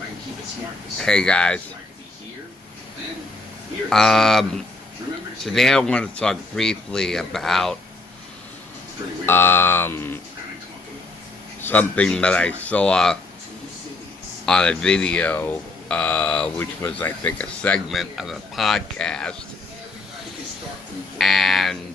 Hey guys. Today I want to talk briefly about something that I saw on a video, which was, I think, a segment of a podcast, and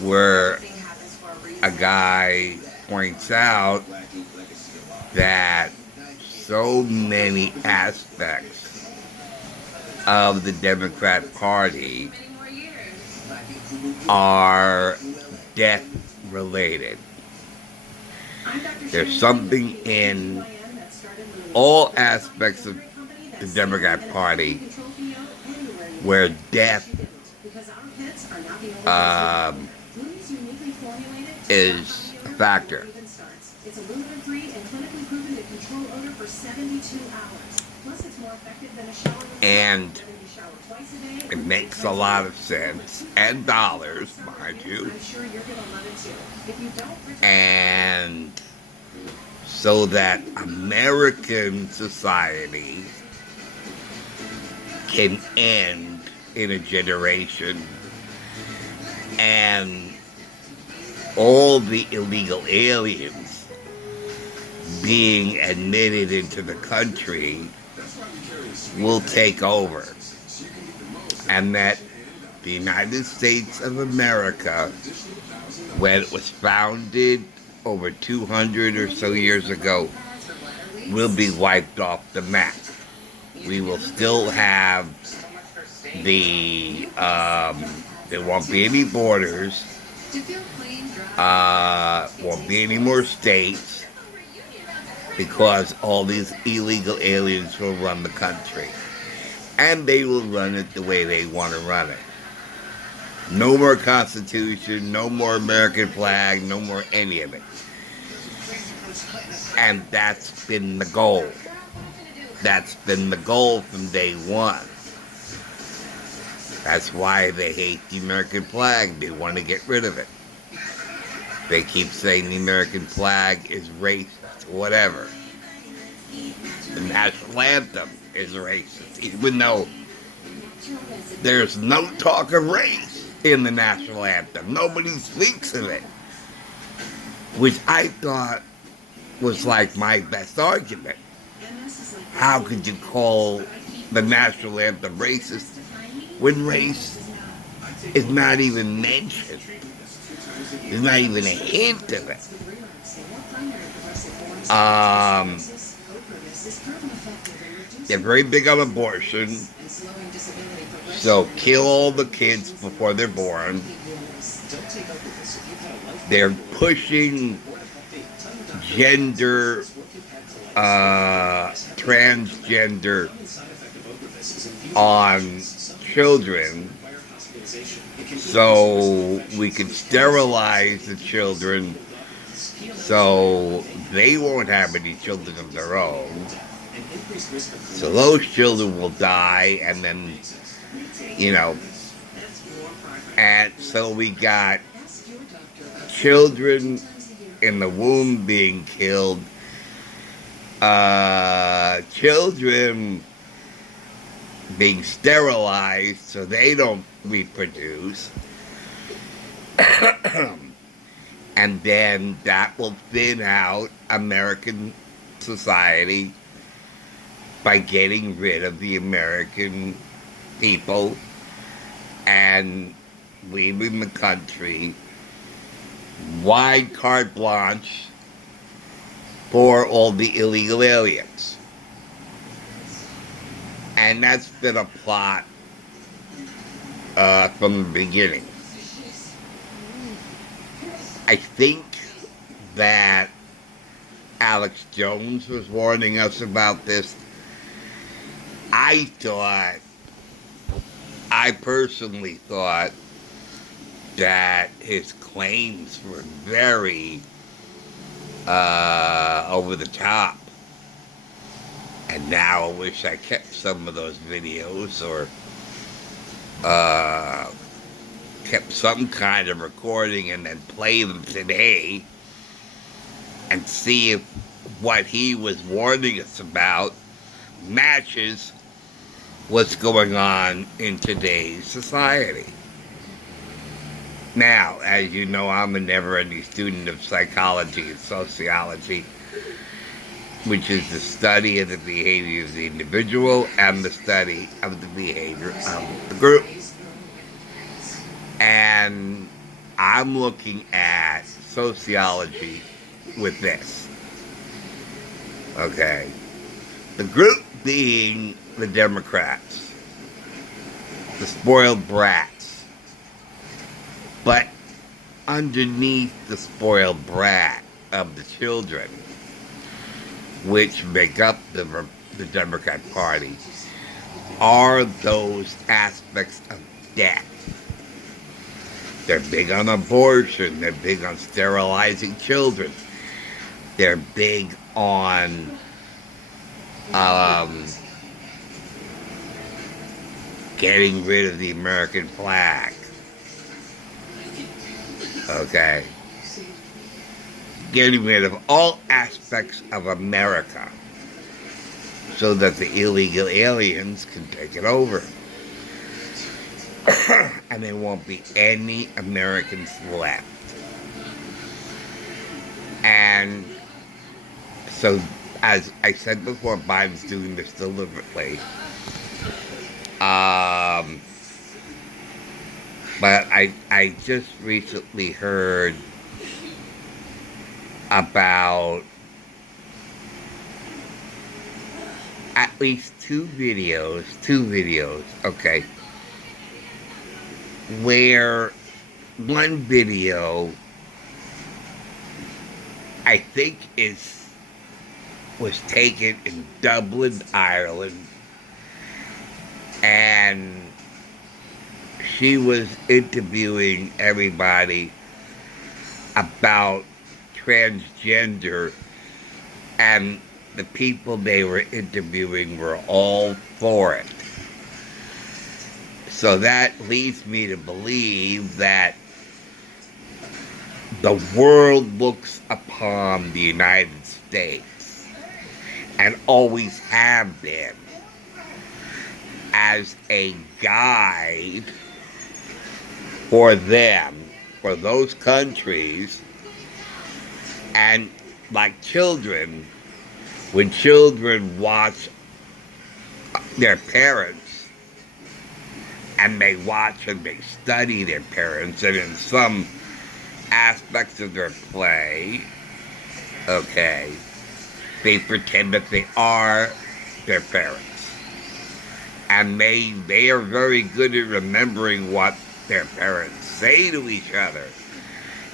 where a guy points out that so many aspects of the Democrat Party are death related. There's something in all aspects of the Democrat Party where death is a factor. And it makes a lot of sense, and dollars, mind you. And so that American society can end in a generation, and all the illegal aliens being admitted into the country will take over, and that the United States of America, when it was founded over 200 or so years ago, will be wiped off the map. We will still have there won't be any borders, won't be any more states, because all these illegal aliens will run the country. And they will run it the way they want to run it. No more Constitution, no more American flag, no more any of it. And that's been the goal. That's been the goal from day one. That's why they hate the American flag. They want to get rid of it. They keep saying the American flag is racist, whatever. The national anthem is racist, even though there's no talk of race in the national anthem. Nobody speaks of it, which I thought was like my best argument. How could you call the national anthem racist when race is not even mentioned? There's not even a hint of it. They're very big on abortion, so kill all the kids before they're born. They're pushing gender, transgender on children, so we can sterilize the children so they won't have any children of their own. So those children will die, and then, and so we got children in the womb being killed, children being sterilized so they don't reproduce, and then that will thin out American society by getting rid of the American people and leaving the country wide carte blanche for all the illegal aliens. And that's been a plot from the beginning. I think that Alex Jones was warning us about this. I personally thought that his claims were very over the top. And now I wish I kept some of those videos, or kept some kind of recording and then play them today and see if what he was warning us about matches what's going on in today's society. Now, as you know, I'm a never-ending student of psychology and sociology, which is the study of the behavior of the individual and the study of the behavior of the group. And I'm looking at sociology with this. Okay. The group being the Democrats, the spoiled brats. But underneath the spoiled brat of the children, which make up the Democrat Party, are those aspects of death. They're big on abortion. They're big on sterilizing children. They're big on getting rid of the American flag. Okay? Getting rid of all aspects of America so that the illegal aliens can take it over. And there won't be any Americans left. And so, as I said before, Biden's doing this deliberately. But I just recently heard about at least two videos, okay, where one video I think was taken in Dublin, Ireland, and she was interviewing everybody about transgender, and the people they were interviewing were all for it. So that leads me to believe that the world looks upon the United States, and always have been, as a guide for them, for those countries. And like children, when children watch their parents, and they watch and they study their parents, and in some aspects of their play, okay, they pretend that they are their parents. And they are very good at remembering what their parents say to each other.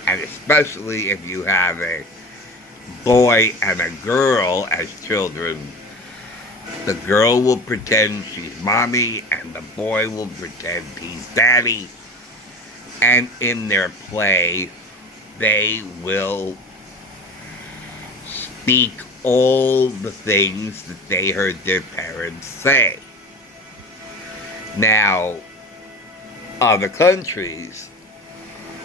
And especially if you have a boy and a girl as children, the girl will pretend she's mommy and the boy will pretend he's daddy. And in their play, they will speak all the things that they heard their parents say. Now, other countries,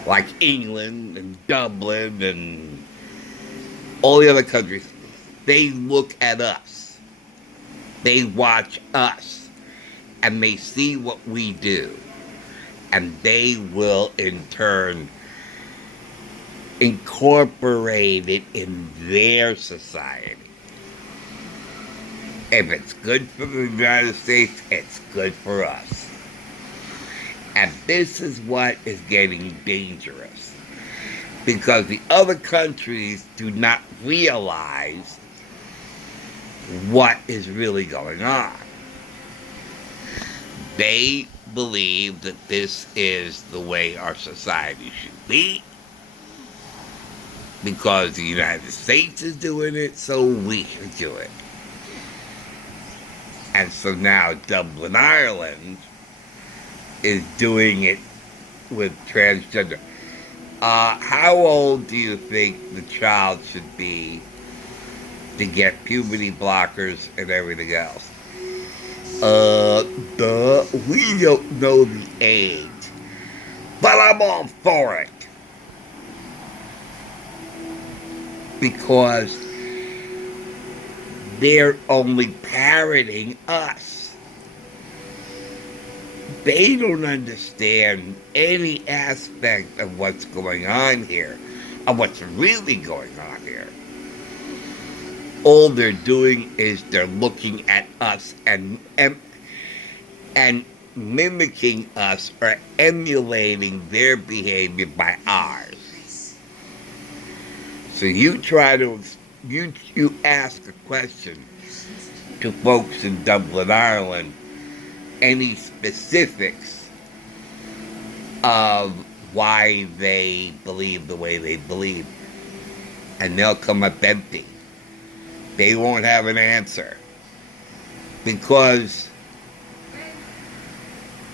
like England and Dublin and all the other countries, they look at us. They watch us. And they see what we do. And they will, in turn, incorporate it in their society. If it's good for the United States, it's good for us. And this is what is getting dangerous. Because the other countries do not realize what is really going on. They believe that this is the way our society should be. Because the United States is doing it, so we should do it. And so now Dublin, Ireland is doing it with transgender. How old do you think the child should be to get puberty blockers and everything else? We don't know the age, but I'm all for it. Because they're only parroting us. They don't understand any aspect of what's going on here, of what's really going on here. All they're doing is they're looking at us and mimicking us or emulating their behavior by ours. So you try to you ask a question to folks in Dublin, Ireland, any specifics of why they believe the way they believe, and they'll come up empty. They won't have an answer because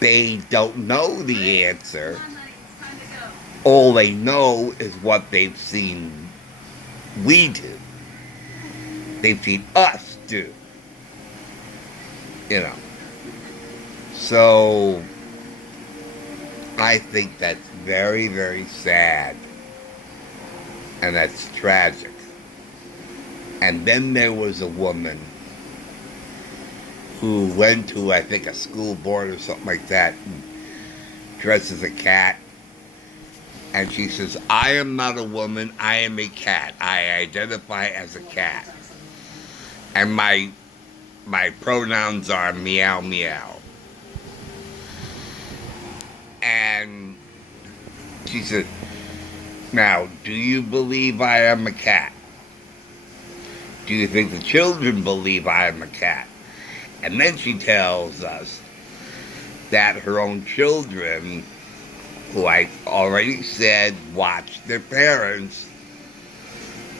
they don't know the answer. All they know is what they've seen we do. They've seen us do. You know. So I think that's very, very sad. And that's tragic. And then there was a woman who went to, I think, a school board or something like that, and dressed as a cat. And she says, I am not a woman, I am a cat. I identify as a cat. And my pronouns are meow meow. And she said, now, do you believe I am a cat? Do you think the children believe I am a cat? And then she tells us that her own children, who I already said watch their parents,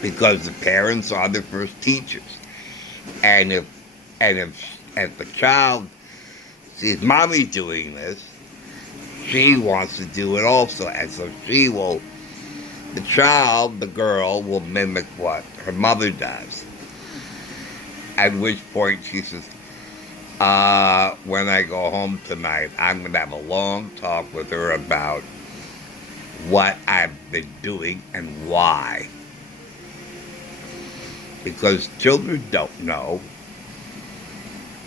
because the parents are the first teachers. And if the child sees mommy doing this, she wants to do it also. And so the child, the girl, will mimic what her mother does. At which point she says, when I go home tonight, I'm going to have a long talk with her about what I've been doing and why. Because children don't know.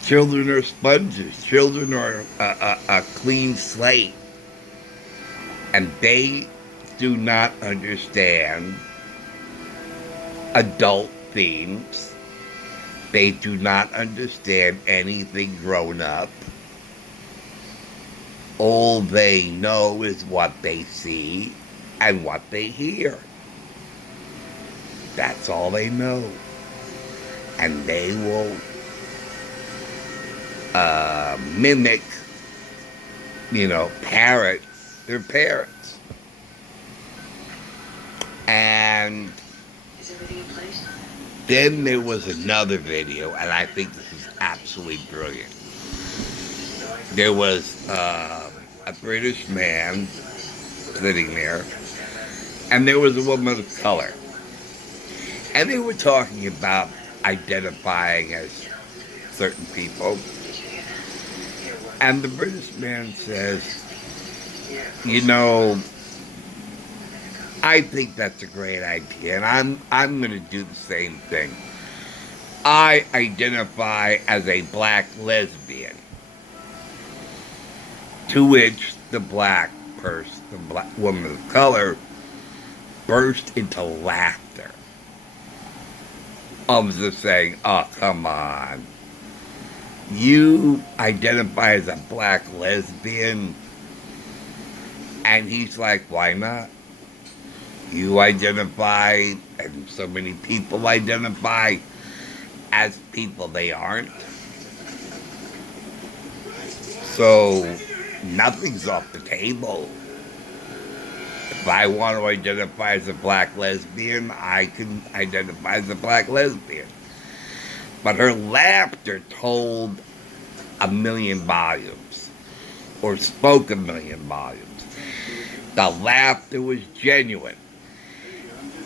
Children are sponges. Children are a clean slate. And they do not understand adult themes. They do not understand anything grown up. All they know is what they see and what they hear. That's all they know. And they will mimic, parrot their parents. And then there was another video, and I think this is absolutely brilliant. There was a British man sitting there, and there was a woman of color. And they were talking about identifying as certain people. And the British man says, I think that's a great idea, and I'm going to do the same thing. I identify as a black lesbian. To which the black person, the black woman of color, burst into laughter. I was just saying, oh, come on. You identify as a black lesbian? And he's like, why not? You identify, and so many people identify as people they aren't. So nothing's off the table. If I want to identify as a black lesbian, I can identify as a black lesbian. But her laughter told a million volumes, or spoke a million volumes. The laughter was genuine.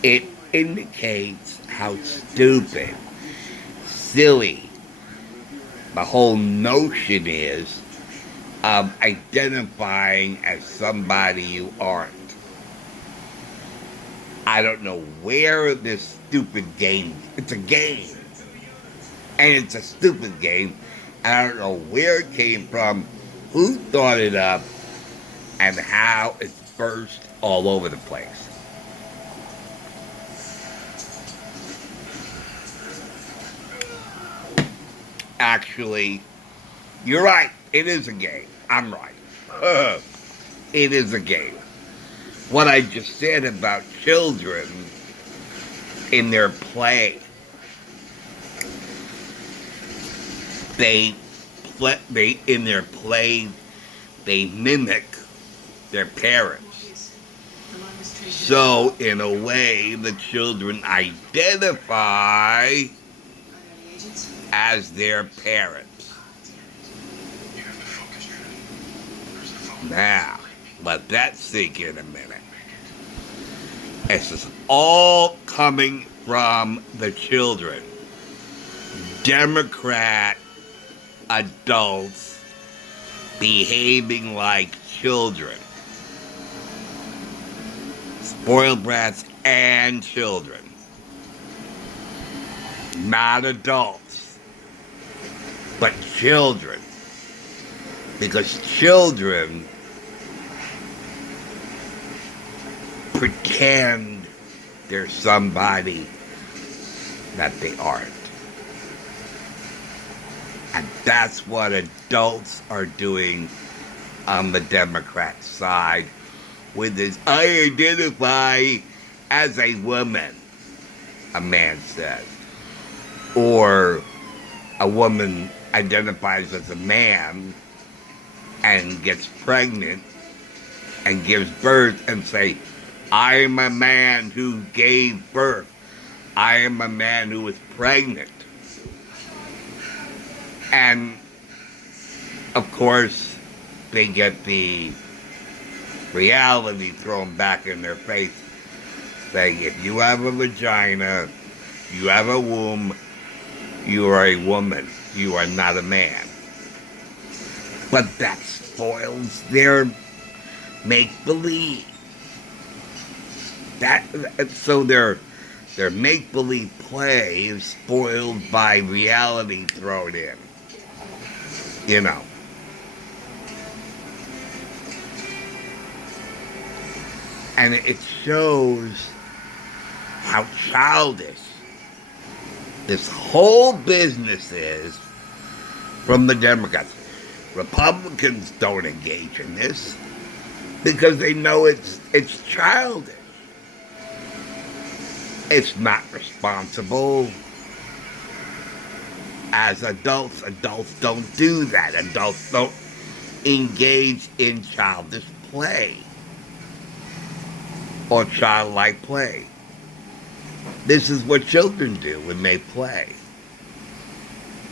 It indicates how stupid, silly the whole notion is of identifying as somebody you aren't. I don't know where this stupid game, it's a game. And it's a stupid game. And I don't know where it came from, who thought it up, and how it's burst all over the place. Actually, you're right. It is a game. I'm right. It is a game. What I just said about children in their play, they in their play, they mimic their parents. So, in a way, the children identify as their parents. Now, let that sink in a minute. This is all coming from the children. Democrat adults behaving like children. Spoiled brats and children. Not adults, but children. Because children pretend they're somebody that they aren't. And that's what adults are doing on the Democrat side with this, I identify as a woman, a man says. Or a woman identifies as a man and gets pregnant and gives birth and say, I am a man who gave birth. I am a man who was pregnant. And, of course, they get the reality thrown back in their face, saying, if you have a vagina, you have a womb, you are a woman. You are not a man. But that spoils their make-believe. So their make-believe play is spoiled by reality thrown in. You know. And it shows how childish this whole business is from the Democrats. Republicans don't engage in this because they know it's childish. It's not responsible. As adults don't do that. Adults don't engage in childish play or childlike play. This is what children do when they play.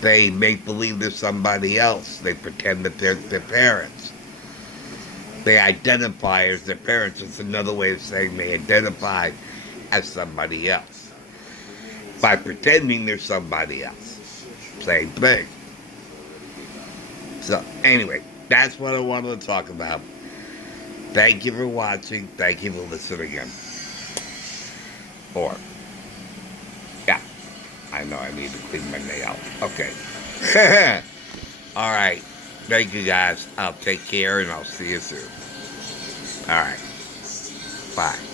They make believe they're somebody else. They pretend that they're their parents. They identify as their parents. It's another way of saying they identify as somebody else by pretending they're somebody else. Same thing. So, anyway, that's what I wanted to talk about. Thank you for watching. Thank you for listening in. Or, yeah, I know I need to clean my nail. Okay. All right. Thank you, guys. I'll take care, and I'll see you soon. All right. Bye.